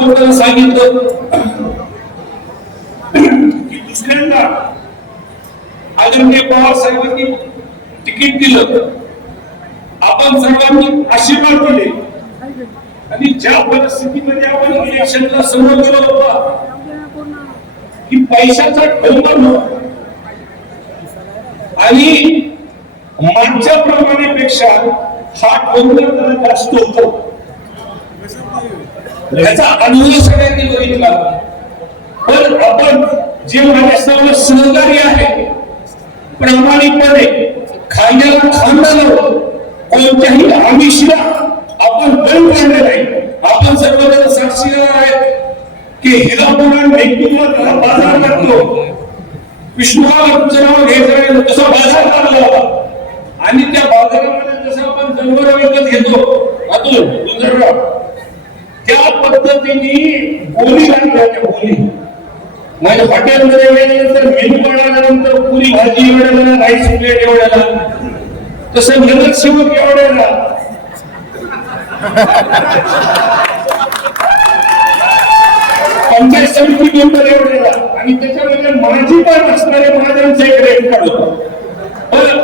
लोकांना सांगितलं. की दुसऱ्यांदा आदरणीय पवार साहेबांनी तिकीट दिलं. आपण सर्वांनी आशीर्वाद दिले. आणि ज्या परिस्थितीमध्ये आपण इलेक्शनला समोर गेलो होता की पैशाचा ढोंगर आणि मागच्या प्रमाणेपेक्षा हा ढोंगर जरा जास्त होतो. त्याचा अनुभव सगळ्यांनी बघितला पण आपण जे माझे सर्व सहकारी आहे प्रामाणिकपणे खांद्याला खांदा लावून कोणत्याही आमिषला आपण बळी पडले नाही. आपण सर्वजण साक्षीदार आहेत की हिला व्यक्तीला त्याला बाजार लागतो विष्णुवाचं नाव घ्यायचं तसा बाजार लागला होता आणि त्या बाजारामध्ये जसं आपण जनावर विकत घेतो अतुल त्या पद्धतीने बोली लागल्या बोली म्हणजे हॉटेलमध्ये गेल्यानंतर मेनू वाढल्यानंतर पुरी भाजी एवढ्याला राईस प्लेट एवढ्याला तसं नगरसेवक एवढ्याला. पंचायत समिती मेंबर एवढ्याला. आणि त्याच्यामध्ये माझी पण असणारे महाजनचं एक रेट काढतो पण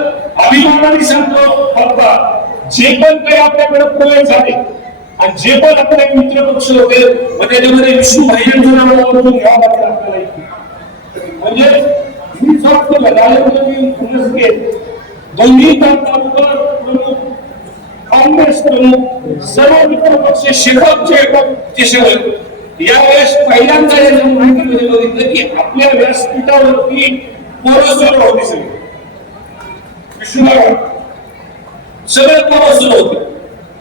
अभिमानाने सांगतो बाप्पा जे पण काही आपल्याकडे प्रयोग झाले आणि जे पण आपले मित्र पक्ष होते व त्याच्यामध्ये विष्णू भाईंचं नाव ओळखून घ्यावं लागलं आपल्याला इथे. म्हणजे मी सांगतो लालनजी फुलसके दोन्ही तालुका प्रमुख काँग्रेस प्रमुख सर्व मित्र पक्ष शेकापचे जे यावेळेस पहिल्यांदा या माहितीमध्ये बघितलं की आपल्या व्यासपीठावरती पोरं सुरू होती सगळी विष्णू सगळे पोरं सुरू होते.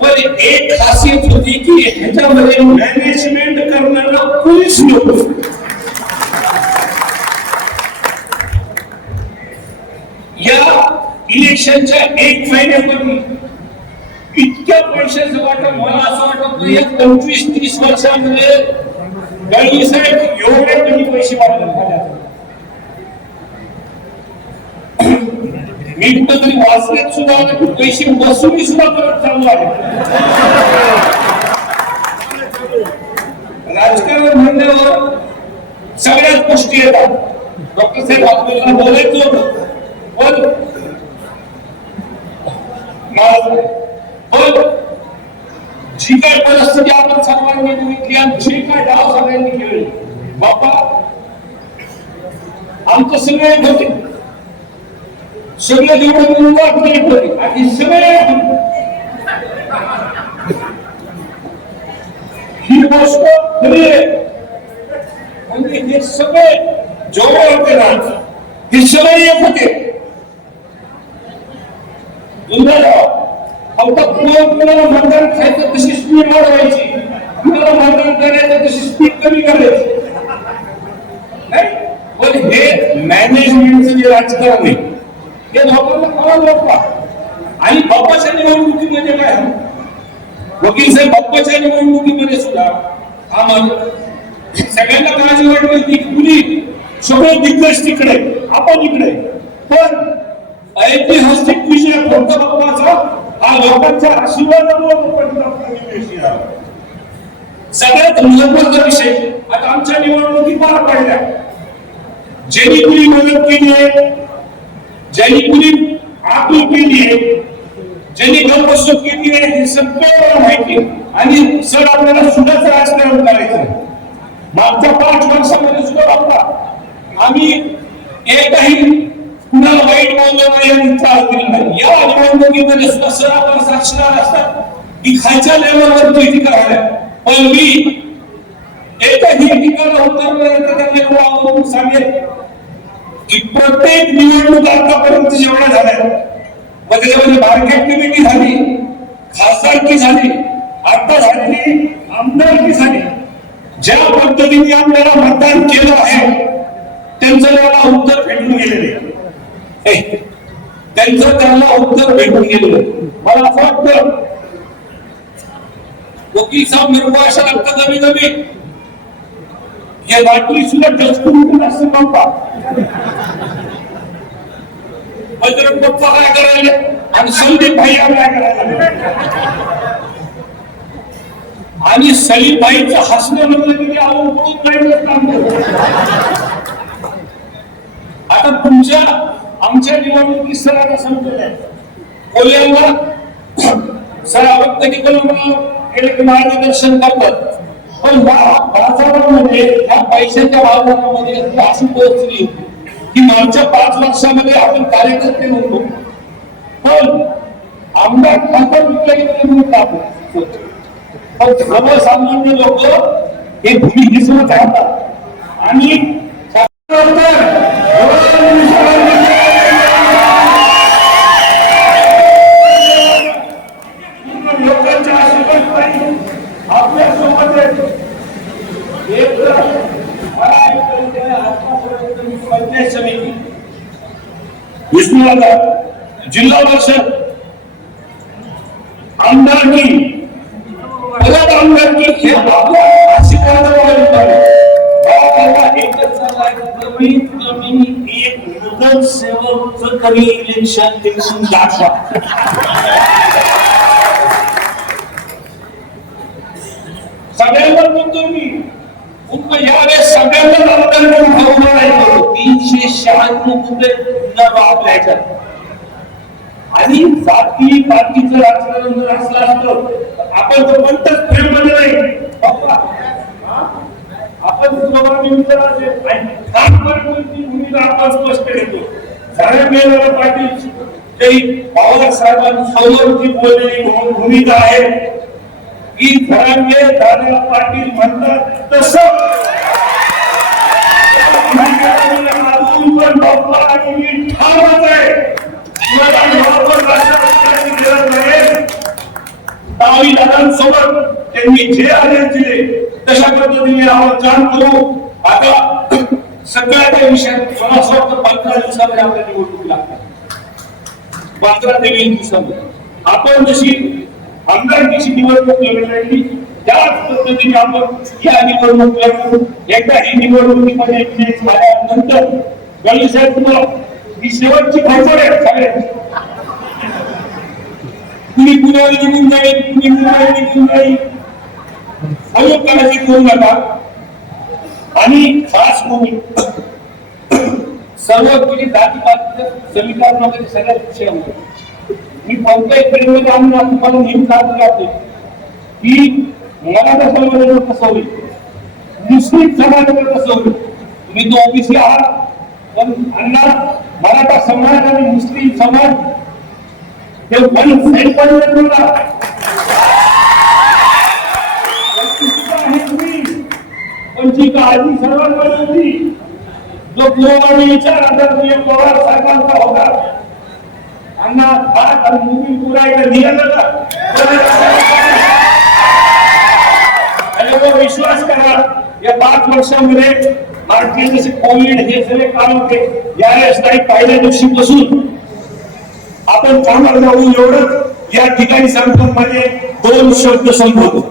पण एक खासियत होती की ह्याच्यामध्ये मॅनेजमेंट करणारा कोणीच नव्हतं. या इलेक्शनच्या एक महिन्यापूर्वी इतक्या पैशाचं वाटप मला असं वाटत या पंचवीस तीस वर्षामध्ये गळी साहेब एवढे कमी पैसे वाटप झाले मी कुठेतरी वाचण्यात सुद्धा आलं पैसे वसुली सुद्धा करत चालू आहे. राजकारण म्हणण्यावर सगळ्याच गोष्टी येतात. डॉक्टर साहेब आपल्याला बोलायचो. पण पण जी काय परिस्थिती आपण सर्वांनी बघितली आणि जे काय डाव सगळ्यांनी खेळले बाप्पा आमचं सगळे होते. सगळे मुलं होते आणि सगळे ही गोष्ट खरी आहे म्हणजे हे। सगळे जेवढे होते ना हे सगळे एक होते फक्त कुणाला मतदान खायचं तशी स्पीड वाढवायची कुणाला मतदान करायचं तशी स्पीड कमी करायची पण हे। मॅनेजमेंटचं जे राजकारण आहे हे लोकांना कळलं बाप्पा. आणि बाप्पाच्या निवडणुकीमध्ये काय? वकील साहेब बाप्पाच्या निवडणुकीमध्ये सुद्धा आम्हाला सगळ्यांना काळजी वाटली की कुणी सगळे दिग्गज तिकडे आपण इकडे. पण ऐतिहासिक विषय भक्त बाप्पाचा? हा लोकांच्या आशीर्वादामुळे सगळ्यात महत्त्वाचा विषय आता आमच्या निवडणुकी पार पाडल्या ज्यांनी कुणी मदत केली आहे ज्यांनी कुणी आतून केली आहे ज्यांनी गपसू केली आहे हे सगळं माहिती आणि सर आपल्याला सुद्धाच राजकारण करायचं मागच्या पाच वर्षामध्ये सुद्धा बघता आम्ही एकही कुणाला वाईट बोलवण्याची इच्छा आणि नाही या निवडणुकीमध्ये सुद्धा सर आपण साक्षीदार असतात की खालच्या लेवलवर तो टीका आहे पण मी एकही ठिकाणा उतरलं त्यांना सांगेल की प्रत्येक निवडणूक आतापर्यंत जेवढ्या झाल्या मग त्याच्यामध्ये मार्केट कमिटी झाली खासदारकी झाली आता झाली आमदारकी झाली. ज्या पद्धतीने आपल्याला मतदान केलं आहे त्यांचं त्याला उत्तर भेटून गेलेले त्यांचं त्यांना उत्तर भेटून गेलेलं मला असं वाटतं वकील साहेब मेरे को ऐसा लगता कभी कभी ये बाटली सुद्धा टच असं म्हणतात बजरंग बाप्पा काय करायले? आणि संदीप भाई काय करायला? आणि सलीबाईचं हसणं म्हणलं की ते उठून जायचं आता तुमच्या आमच्या निवडणुकीत सरांना आता समजत आहे कोल्ह्यांना सर आवडतं गेलं की मार्गदर्शन करतात. पण या बाजारामध्ये या पैशाच्या बाजारामध्ये ती अशी पोहोचली की मागच्या पाच वर्षामध्ये आपण कार्यकर्ते नव्हतो. पण आमदार खासदार कुठल्याही गेले आपण? पण सर्वसामान्य लोक हे भूमी घिसवत राहतात. आणि लोकांच्या आशीर्वादाने आपल्यासोबत आहेत. एक तर मला एक तर आतापर्यंत मी पंचायत समिती विष्णुनगर जिल्हा परिषद. आमदारकी. परत आमदारकी. हे आपल्या आशीर्वादामुळे मिळाले. गावाला एकच झाला आहे, कमीत कमी एक नगरसेवकचं तरी इलेक्शन टेन्शन दाखवा. सगळ्यांवर म्हणतो मी. फक्त यावेळेस सगळ्यांना मतदान करून उभं राहिलो तीनशे शहाण्णव कुठे न आपल्या ह्याच्यात आणि जाती पार्टीचं राजकारण जर असलं असतं तर आपण तर कोणत्याच फ्रेममध्ये नाही. आपण दोघांनी विचारायचे आणि काम करण्याची भूमिका आपण स्पष्ट घेतो झाडे पाटील काही पवार समोरची बोललेली भूमिका आहे. की धरणे दादा पाटील म्हणतात तसं अजून पण बाप्पा आणि मी ठामच आहे मला यावर राष्ट्रपतींची गरज नाही दहावी दादांसोबत त्यांनी जे आदेश दिले तशा पद्धतीने आपण काम करू. आता सगळ्या विषयात मला असं वाटतं पंधरा दिवसामध्ये आपल्या निवडणूक लागतात. पंधरा ते वीस दिवसामध्ये. आपण जशी आमदारकीची निवडणूक लढवली त्याच पद्धतीने आपण या निवडणूक लढवू एकदा ही निवडणुकीमध्ये झाल्यानंतर गणेश साहेब तुम्हाला ही शेवटची घोषणा आहे सगळ्यांची कुणी पुण्याला निघून जाईल कुणी मुंबईला निघून जाईल संयुक्ताला करू जातात आणि खास करून सर्व कुणी जातीपात समीकरणामध्ये सगळ्यात विषय विषयामध्ये मी कोणत्याही फ्रेममध्ये आणून तुम्हाला नेहमी सांगत जाते की मला कसं समाजावर कसं होईल मुस्लिम समाजावर कसं होईल तुम्ही तो ओबीसी आहात पण अण्णा मराठा समाज आणि मुस्लिम समाज हे वन साईड पण त्यांची काळजी सर्वांकडे होती जो पूर्ववाणी विचार आता तुम्ही पवार साहेबांचा होता त्यांना भात आणि मुली पुरायला इकडे निघालं तो विश्वास करा या पाच वर्षामध्ये भारतीय जसे कोविड हे सगळे काम होते यावेळेस काही पहिल्या दिवशी दिवशीपासून आपण कामाला जाऊ एवढं या ठिकाणी सांगतो माझे दोन शब्द संबोधतो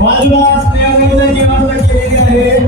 बाजूला स्नेहनिवेदन जी बाजूला केलेली आहे.